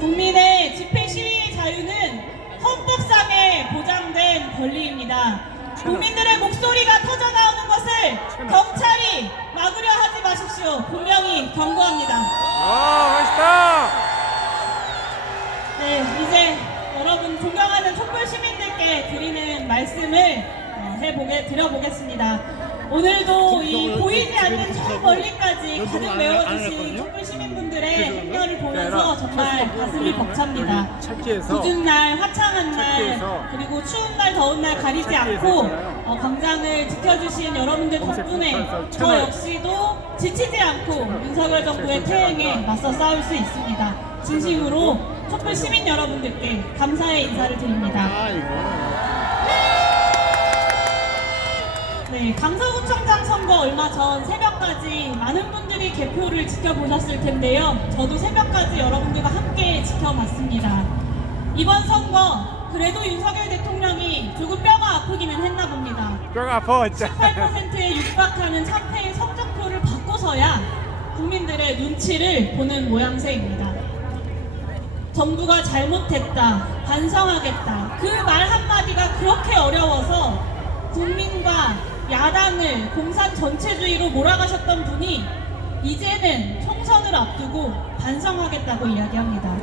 국민의 집회 시위의 자유는 헌법상에 보장된 권리입니다. 국민들의 목소리가 터져 나오는 것을 경찰이 막으려 하지 마십시오. 분명히 경고합니다. 아 멋있다. 네, 이제 여러분 존경하는 촛불 시민들께 드리는 말씀을 어, 해보게 드려보겠습니다. 오늘도 이 보이지 않는 저 멀리까지 가득 메워주신 촛불 시민분들의 행렬을 보면서 정말 가슴이 벅찹니다. 굳은 날, 화창한 날, 그리고 추운 날, 더운 날 가리지 않고. 어, 광장을 지켜주신 여러분들 덕분에 저. 역시도 지치지 않고 윤석열 정부의 퇴행에 맞서 싸울 수 있습니다. 진심으로 촛불 시민 여러분들께 감사의 인사를 드립니다. 네, 강서구청장 선거 얼마 전 새벽까지 많은 분들이 개표를 지켜보셨을 텐데요. 저도 새벽까지 여러분들과 함께 지켜봤습니다. 이번 선거 그래도 윤석열 대통령이 조금 뼈가 아프기는 했나 봅니다. 뼈가 아파 진짜. 18%에 육박하는 참패의 성적표를 바꿔서야 국민들의 눈치를 보는 모양새입니다. 정부가 잘못했다, 반성하겠다. 그 말 한마디가 그렇게 어려워서 국민과 야당을 공산 전체주의로 몰아가셨던 분이 이제는 총선을 앞두고 반성하겠다고 이야기합니다.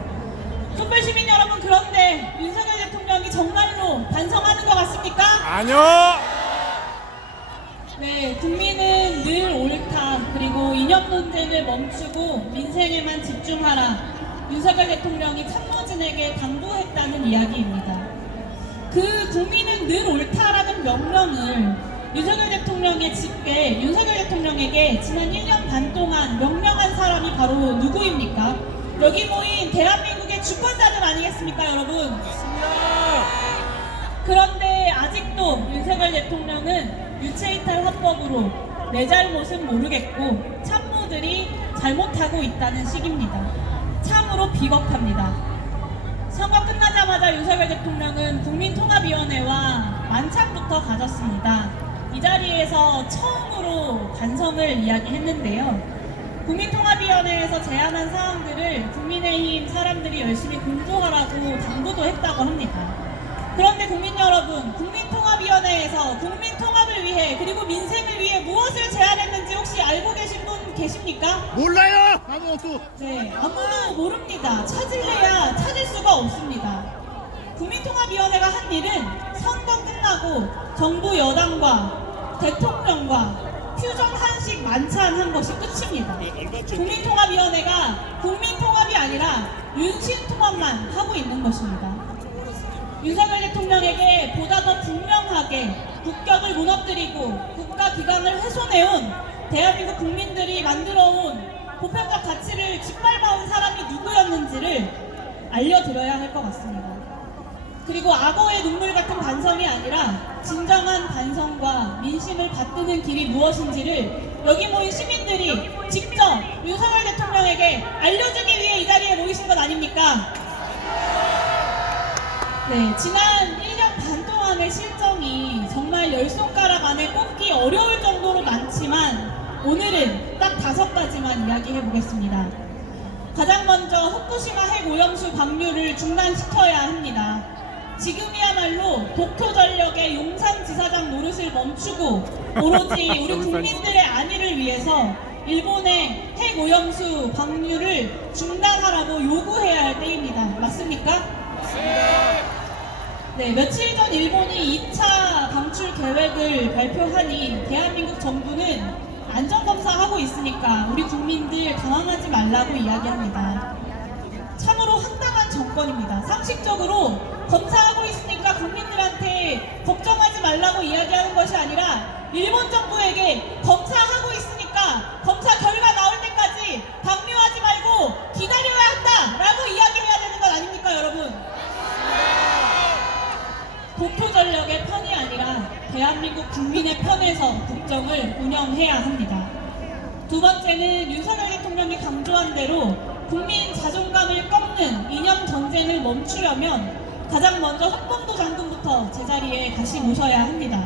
촛불 시민 여러분, 그런데 윤석열 대통령이 정말로 반성하는 것 같습니까? 아니요. 네, 국민은 늘 옳다. 그리고 이념 논쟁을 멈추고 민생에만 집중하라. 윤석열 대통령이 참모진에게 당부했다는 이야기입니다. 그 국민은 늘 옳다라는 명령을 윤석열 대통령의 집에 윤석열 대통령에게 지난 1년 반 동안 명령한 사람이 바로 누구입니까? 여기 모인 대한민국의 주권자들 아니겠습니까, 여러분? 그런데 아직도 윤석열 대통령은 유체이탈 화법으로 내 잘못은 모르겠고 참모들이 잘못하고 있다는 식입니다. 참으로 비겁합니다. 선거 끝나자마자 윤석열 대통령은 국민통합위원회와 만찬부터 가졌습니다. 이 자리에서 처음으로 반성을 이야기했는데요. 국민통합위원회에서 제안한 사항들을 국민의힘 사람들이 열심히 공부하라고 당부도 했다고 합니다. 그런데 국민 여러분, 국민통합위원회에서 국민통합을 위해 그리고 민생을 위해 무엇을 제안했는지 혹시 알고 계신 분 계십니까? 몰라요 아무것도 네, 아무도 모릅니다. 찾을래야 찾을 수가 없습니다. 국민통합위원회가 한 일은 선거 끝 나고 정부 여당과 대통령과 퓨전 한식 만찬한 것이 끝입니다. 국민통합위원회가 국민통합이 아니라 윤신통합만 하고 있는 것입니다. 윤석열 대통령에게 보다 더 분명하게 국격을 무너뜨리고 국가기관을 훼손해온 대한민국 국민들이 만들어온 보편적 가치를 짓밟아온 사람이 누구였는지를 알려드려야 할 것 같습니다. 그리고 악어의 눈물 같은 반성이 아니라 진정한 반성과 민심을 받드는 길이 무엇인지를 여기 모인 시민들이 직접 윤석열 대통령에게 알려주기 위해 이 자리에 모이신 것 아닙니까? 네, 지난 1년 반 동안의 실정이 정말 열 손가락 안에 꼽기 어려울 정도로 많지만 오늘은 딱 다섯 가지만 이야기해 보겠습니다. 가장 먼저 후쿠시마 핵 오염수 방류를 중단시켜야 합니다. 지금이야말로 도쿄전력의 용산 지사장 노릇을 멈추고 오로지 우리 국민들의 안위를 위해서 일본의 핵 오염수 방류를 중단하라고 요구해야 할 때입니다. 맞습니까? 네, 며칠 전 일본이 2차 방출 계획을 발표하니 대한민국 정부는 안전검사 하고 있으니까 우리 국민들 당황하지 말라고 이야기합니다. 참으로 황당한 정권입니다. 상식적으로 검사하고 있으니까 국민들한테 걱정하지 말라고 이야기하는 것이 아니라 일본 정부에게 검사하고 있으니까 검사 결과 나올 때까지 방류하지 말고 기다려야 한다라고 이야기해야 되는 것 아닙니까, 여러분? 도쿄 전력의 편이 아니라 대한민국 국민의 편에서 국정을 운영해야 합니다. 두 번째는 윤석열 대통령이 강조한 대로 국민 자존감을 꺾는 이념 전쟁을 멈추려면 가장 먼저 헌법도 장군부터 제자리에 다시 모셔야 합니다.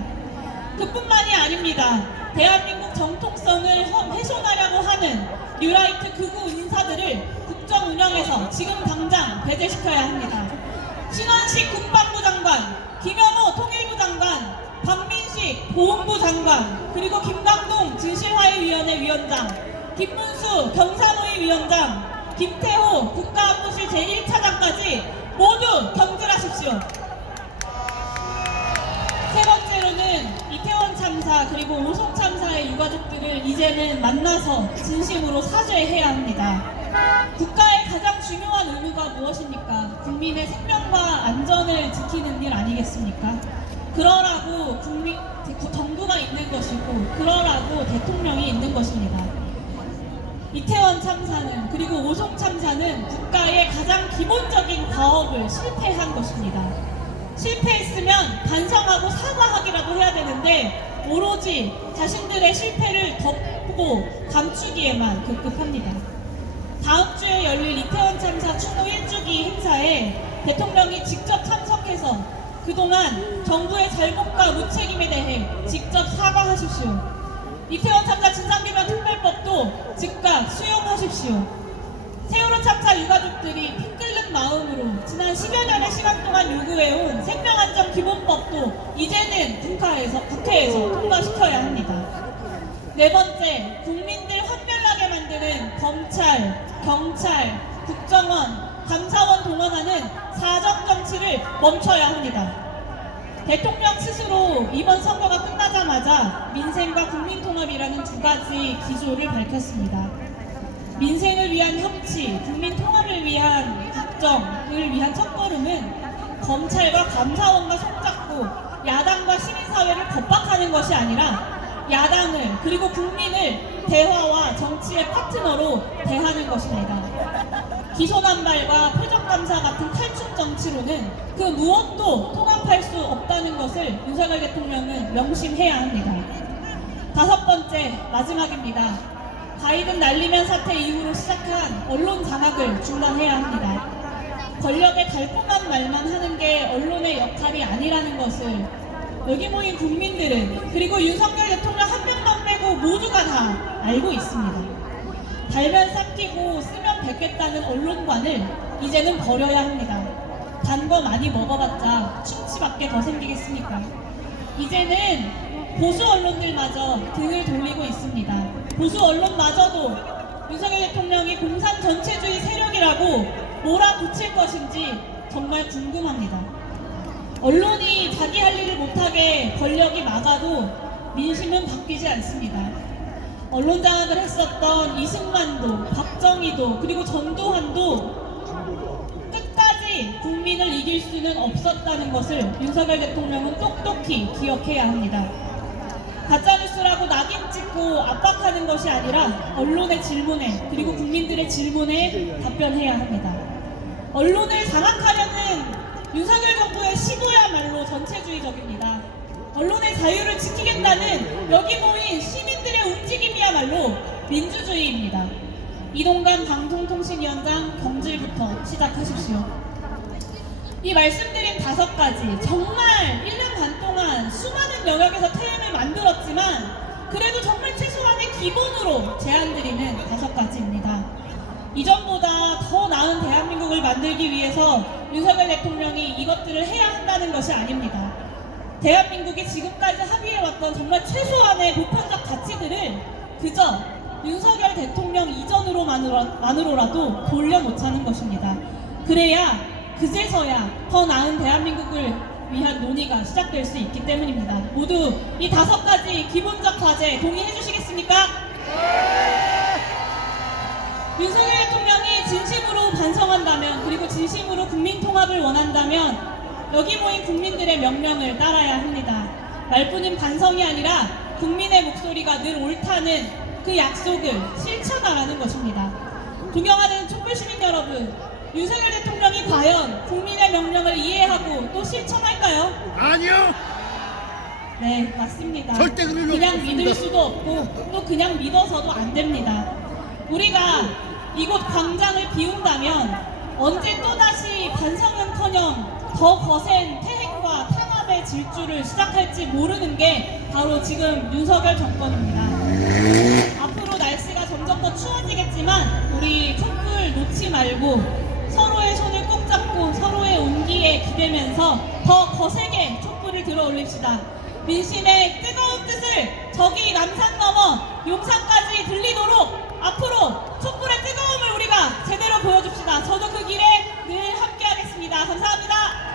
그뿐만이 아닙니다. 대한민국 정통성을 허- 훼손하려고 하는 뉴라이트 극우 인사들을 국정 운영에서 지금 당장 배제시켜야 합니다. 신원식 국방부 장관, 김영호 통일부 장관, 박민식 보훈부 장관, 그리고 김강동 진실화해위원회 위원장, 김문수 경사노위 위원장, 김태호 국가안보실 제1차장까지 모두 경질하십시오. 세 번째로는 이태원 참사 그리고 오송 참사의 유가족들을 이제는 만나서 진심으로 사죄해야 합니다. 국가의 가장 중요한 의무가 무엇입니까? 국민의 생명과 안전을 지키는 일 아니겠습니까? 그러라고 국민, 정부가 있는 것이고 그러라고 대통령이 있는 것입니다. 이태원 참사는 그리고 오송 참사는 국가의 가장 기본적인 과업을 실패한 것입니다. 실패했으면 반성하고 사과하기라도 해야 되는데 오로지 자신들의 실패를 덮고 감추기에만 급급합니다. 다음 주에 열릴 이태원 참사 추모 1주기 행사에 대통령이 직접 참석해서 그동안 정부의 잘못과 무책임에 대해 직접 사과하십시오. 이태원 참사 진상규명 특별법도 즉각 수용하십시오. 세월호 참사 유가족들이 피 끓는 마음으로 지난 10여 년의 시간 동안 요구해온 생명안전 기본법도 이제는 국회에서, 국회에서 통과시켜야 합니다. 네 번째, 국민들 환멸나게 만드는 검찰, 경찰, 국정원, 감사원 동원하는 사정 정치를 멈춰야 합니다. 대통령 스스로 이번 선거가 끝나자마자 민생과 국민통합이라는 두 가지 기조를 밝혔습니다. 민생을 위한 협치, 국민 통합을 위한 국정을 위한 첫걸음은 검찰과 감사원과 손잡고 야당과 시민사회를 겁박하는 것이 아니라 야당을 그리고 국민을 대화와 정치의 파트너로 대하는 것입니다. 기소난발과 표적감사 같은 탈춤 정치로는 그 무엇도 통합할 수 없다는 것을 윤석열 대통령은 명심해야 합니다. 다섯 번째, 마지막입니다. 바이든 날리면 사태 이후로 시작한 언론 장악을 중단해야 합니다. 권력의 달콤한 말만 하는 게 언론의 역할이 아니라는 것을 여기 모인 국민들은 그리고 윤석열 대통령 한 명만 빼고 모두가 다 알고 있습니다. 달면 삼키고 뱉겠다는 언론관을 이제는 버려야 합니다. 단 거 많이 먹어봤자 충치밖에 더 생기겠습니까? 이제는 보수 언론들마저 등을 돌리고 있습니다. 보수 언론마저도 윤석열 대통령이 공산 전체주의 세력이라고 몰아붙일 것인지 정말 궁금합니다. 언론이 자기 할 일을 못하게 권력이 막아도 민심은 바뀌지 않습니다. 언론 장악을 했었던 이승만도, 박정희도, 그리고 전두환도 끝까지 국민을 이길 수는 없었다는 것을 윤석열 대통령은 똑똑히 기억해야 합니다. 가짜뉴스라고 낙인 찍고 압박하는 것이 아니라 언론의 질문에 그리고 국민들의 질문에 답변해야 합니다. 언론을 장악하려는 윤석열 정부의 시도야말로 전체주의적입니다. 언론의 자유를 지키겠다는 여기 모인 시민 들의 움직임이야말로 민주주의입니다. 이동관 방송통신위원장 경질부터 시작하십시오. 이 말씀드린 다섯 가지 정말 1년 반 동안 수많은 영역에서 태음을 만들었지만 그래도 정말 최소한의 기본으로 제안드리는 다섯 가지입니다. 이전보다 더 나은 대한민국을 만들기 위해서 윤석열 대통령이 이것들을 해야 한다는 것이 아닙니다. 대한민국이 지금까지 합의해왔던 정말 최소한의 보편적 가치들을 그저 윤석열 대통령 이전으로만으로라도 돌려놓자는 것입니다. 그래야 그제서야 더 나은 대한민국을 위한 논의가 시작될 수 있기 때문입니다. 모두 이 다섯 가지 기본적 과제 동의해 주시겠습니까? 윤석열 대통령이 진심으로 반성한다면 그리고 진심으로 국민 통합을 원한다면 여기 모인 국민들의 명령을 따라야 합니다. 말뿐인 반성이 아니라 국민의 목소리가 늘 옳다는 그 약속을 실천하라는 것입니다. 존경하는 촛불 시민 여러분, 윤석열 대통령이 과연 국민의 명령을 이해하고 또 실천할까요? 아니요. 네, 맞습니다. 절대 리 그냥 없습니다. 믿을 수도 없고 또 그냥 믿어서도 안 됩니다. 우리가 이곳 광장을 비운다면 언제 또다시 반성은커녕 더 거센 태행과 탄압의 질주를 시작할지 모르는 게 바로 지금 윤석열 정권입니다. 앞으로 날씨가 점점 더 추워지겠지만 우리 촛불 놓지 말고 서로의 손을 꼭 기대면서 더 거세게 촛불을 들어 올립시다. 민심의 뜨거운 뜻을 저기 남산 넘어 용산까지 들리도록 앞으로 촛불의 뜨거움을 우리가 제대로 보여줍시다. 저도 그 길에 늘 함께하겠습니다. 감사합니다.